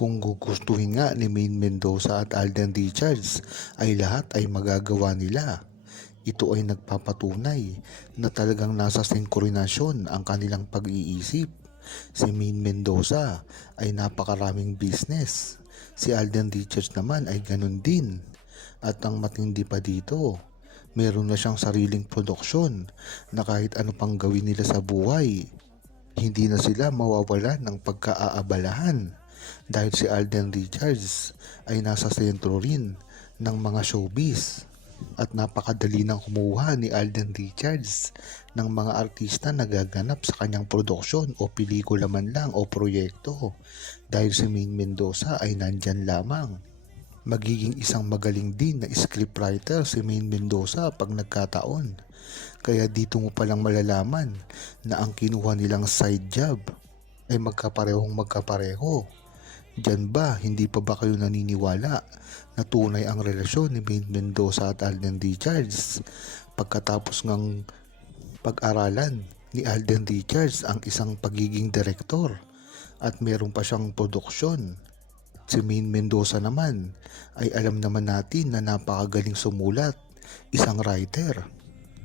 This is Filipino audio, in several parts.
Kung gugustuhin nga ni Maine Mendoza at Alden Richards ay lahat ay magagawa nila. Ito ay nagpapatunay na talagang nasa sinkronasyon ang kanilang pag-iisip. Si Maine Mendoza ay napakaraming business. Si Alden Richards naman ay ganun din. At ang matindi pa dito, meron na siyang sariling produksyon na kahit ano pang gawin nila sa buhay, hindi na sila mawawalan ng pagkaaabalahan dahil si Alden Richards ay nasa sentro rin ng mga showbiz at napakadali nang kumuha ni Alden Richards ng mga artista na gaganap sa kanyang produksyon o pelikula man lang o proyekto dahil si Maine Mendoza ay nandyan lamang. Magiging isang magaling din na scriptwriter si Maine Mendoza pag nagkataon. Kaya dito mo palang malalaman na ang kinuha nilang side job ay magkaparehong magkapareho. Diyan ba, hindi pa ba kayo naniniwala na tunay ang relasyon ni Maine Mendoza at Alden Richards? Pagkatapos ng pag-aralan ni Alden Richards ang isang pagiging direktor at meron pa siyang produksyon. Si Maine Mendoza naman ay alam naman natin na napakagaling sumulat, isang writer.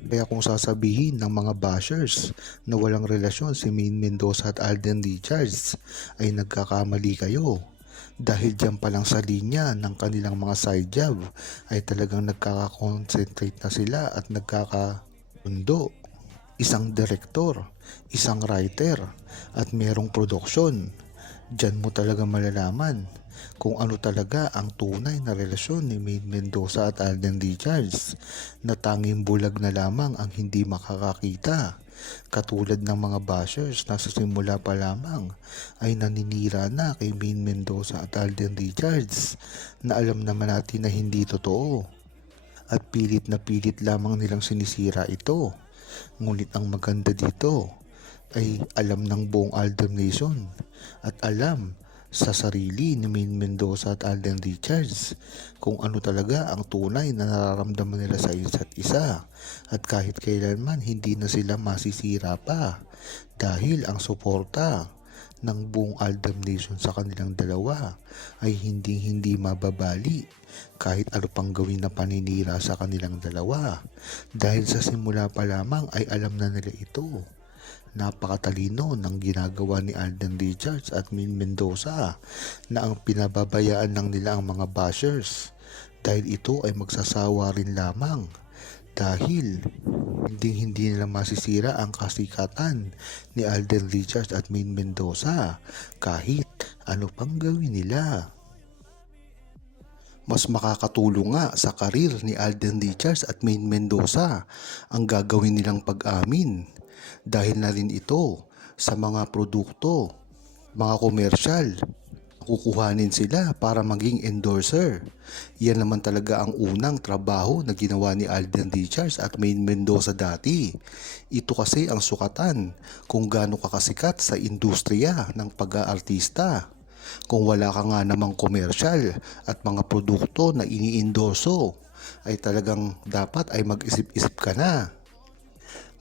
Kaya kung sasabihin ng mga bashers na walang relasyon si Maine Mendoza at Alden Richards ay nagkakamali kayo. Dahil dyan pa lang sa linya ng kanilang mga side job ay talagang nagkakakonsentrate na sila at nagkakamundo. Isang direktor, isang writer at merong produksyon. Diyan mo talaga malalaman kung ano talaga ang tunay na relasyon ni Maine Mendoza at Alden Richards na tanging bulag na lamang ang hindi makakakita. Katulad ng mga bashers na sa simula pa lamang ay naninira na kay Maine Mendoza at Alden Richards na alam naman natin na hindi totoo. At pilit na pilit lamang nilang sinisira ito. Ngunit ang maganda dito ay alam ng buong Alden Nation at alam sa sarili ni Maine Mendoza at Alden Richards kung ano talaga ang tunay na nararamdaman nila sa isa't isa. At kahit kailanman hindi na sila masisira pa dahil ang suporta ng buong Aldam Nation sa kanilang dalawa ay hindi hindi mababali kahit ano pang gawin na paninira sa kanilang dalawa. Dahil sa simula pa lamang ay alam na nila ito napakatalino ng ginagawa ni Alden Richards at Min Mendoza na ang pinababayaan lang nila ang mga bashers dahil ito ay magsasawa rin lamang dahil hindi hindi nila masisira ang kasikatan ni Alden Richards at Min Mendoza kahit ano pang gawin nila. Mas makakatulong nga sa karir ni Alden Richards at Maine Mendoza ang gagawin nilang pag-amin dahil na rin ito sa mga produkto, mga komersyal. Kukuhanin sila para maging endorser. Yan naman talaga ang unang trabaho na ginawa ni Alden Richards at Maine Mendoza dati. Ito kasi ang sukatan kung gaano kakasikat sa industriya ng pag-aartista. Kung wala ka nga namang komersyal at mga produkto na iniindoso, ay talagang dapat ay mag-isip-isip ka na.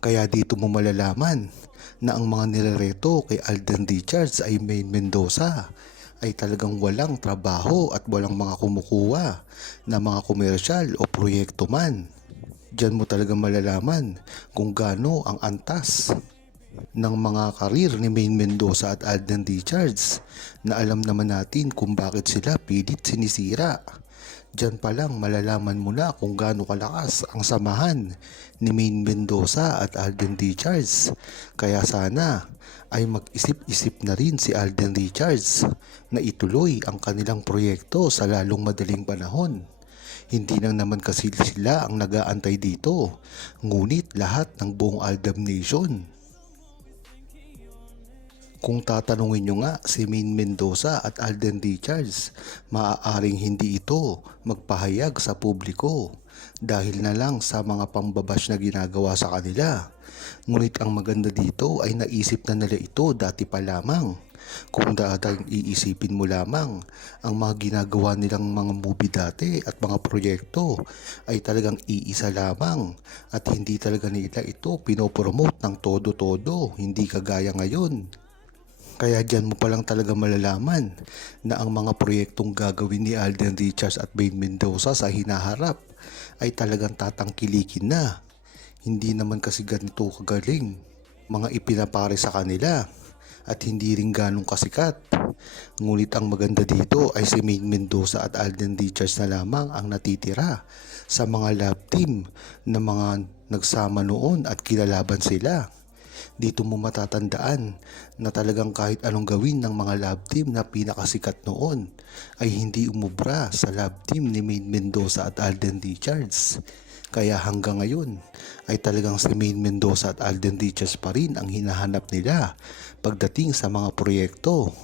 Kaya dito mo malalaman na ang mga nirereto kay Alden Richards ay Maine Mendoza ay talagang walang trabaho at walang mga kumukuha na mga komersyal o proyekto man. Diyan mo talaga malalaman kung gaano ang antas ng mga karir ni Maine Mendoza at Alden Richards na alam naman natin kung bakit sila pilit sinisira. Diyan pa lang malalaman mo na kung gaano kalakas ang samahan ni Maine Mendoza at Alden Richards. Kaya sana ay mag-isip-isip na rin si Alden Richards na ituloy ang kanilang proyekto sa lalong madaling panahon. Hindi lang naman kasi sila ang nagaantay dito, ngunit lahat ng buong Aldam Nation. Kung tatanungin nyo nga si Maine Mendoza at Alden Richards, maaaring hindi ito magpahayag sa publiko dahil na lang sa mga pambabash na ginagawa sa kanila. Ngunit ang maganda dito ay naisip na nila ito dati pa lamang. Kung dating iisipin mo lamang ang mga ginagawa nilang mga movie dati at mga proyekto ay talagang iisa lamang at hindi talaga nila ito pinopromote ng todo-todo, hindi kagaya ngayon Kaya dyan mo palang talaga malalaman na ang mga proyektong gagawin ni Alden Richards at Bain Mendoza sa hinaharap ay talagang tatangkilikin na. Hindi naman kasi ganito kagaling mga ipinapare sa kanila at hindi rin ganong kasikat. Ngunit ang maganda dito ay si Maine Mendoza at Alden Richards na lamang ang natitira sa mga lab team na mga nagsama noon at kilalaban sila. Dito mo matatandaan na talagang kahit anong gawin ng mga lab team na pinakasikat noon ay hindi umubra sa lab team ni Maine Mendoza at Alden Richards. Kaya hanggang ngayon ay talagang si Maine Mendoza at Alden Richards pa rin ang hinahanap nila pagdating sa mga proyekto.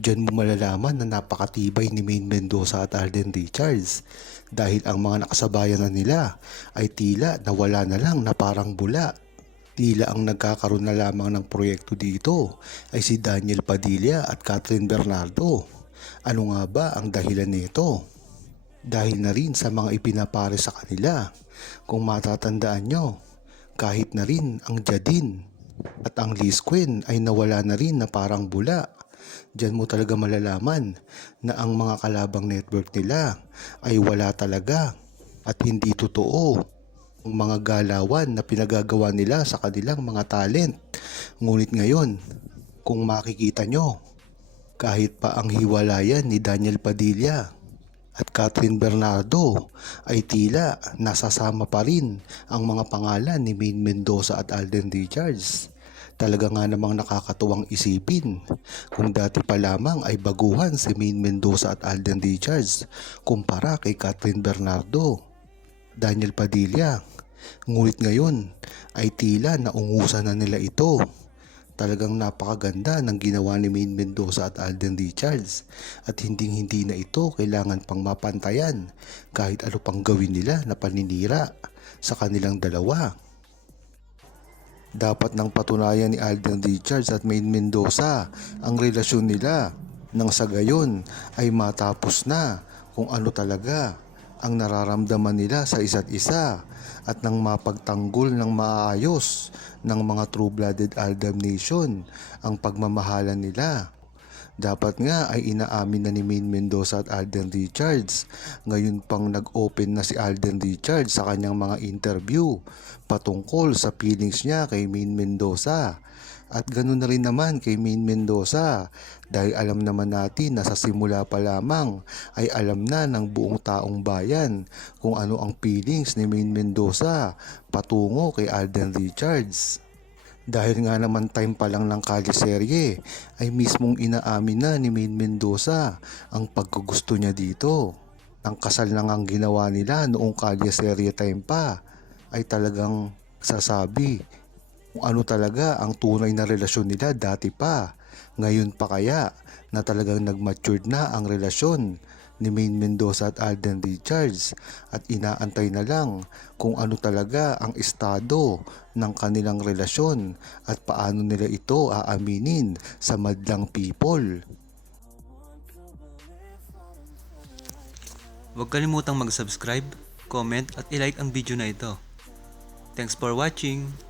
Diyan mo malalaman na napakatibay ni Maine Mendoza at Alden Richards dahil ang mga nakasabayan na nila ay tila na wala na lang na parang bula. Tila ang nagkakaroon na lamang ng proyekto dito ay si Daniel Padilla at Catherine Bernardo. Ano nga ba ang dahilan nito? Dahil na rin sa mga ipinapare sa kanila. Kung matatandaan nyo, kahit na rin ang Jadin at ang Liz Quinn ay nawala na rin na parang bula. Diyan mo talaga malalaman na ang mga kalabang network nila ay wala talaga at hindi totoo mga galawan na pinagagawa nila sa kanilang mga talent. Ngunit ngayon, kung makikita nyo, kahit pa ang hiwalayan ni Daniel Padilla at Catherine Bernardo ay tila nasasama pa rin ang mga pangalan ni Maine Mendoza at Alden Richards. Talaga nga namang nakakatuwang isipin kung dati pa lamang ay baguhan si Maine Mendoza at Alden Richards kumpara kay Catherine Bernardo. Daniel Padilla. Ngunit ngayon ay tila naungusan na nila ito. Talagang napakaganda ng ginawa ni Maine Mendoza at Alden Richards at hindi hindi na ito kailangan pang mapantayan kahit ano pang gawin nila na paninira sa kanilang dalawa. Dapat nang patunayan ni Alden Richards at Maine Mendoza ang relasyon nila nang sa gayon ay matapos na kung ano talaga ang nararamdaman nila sa isa't isa at nang mapagtanggol ng maayos ng mga true-blooded Aldam Nation ang pagmamahalan nila. Dapat nga ay inaamin na ni Maine Mendoza at Alden Richards. Ngayon pang nag-open na si Alden Richards sa kanyang mga interview patungkol sa feelings niya kay Maine Mendoza. At ganoon na rin naman kay Maine Mendoza dahil alam naman natin na sa simula pa lamang ay alam na ng buong taong bayan kung ano ang feelings ni Maine Mendoza patungo kay Alden Richards. Dahil nga naman time pa lang ng kaliserye ay mismong inaamin na ni Maine Mendoza ang pagkugusto niya dito. Ang kasal na ang ginawa nila noong kaliserye time pa ay talagang sasabi kung ano talaga ang tunay na relasyon nila dati pa. Ngayon pa kaya na talagang nag-matured na ang relasyon ni Maine Mendoza at Alden Richards at inaantay na lang kung ano talaga ang estado ng kanilang relasyon at paano nila ito aaminin sa madlang people. Huwag kalimutang mag-subscribe, comment at ilike ang video na ito. Thanks for watching!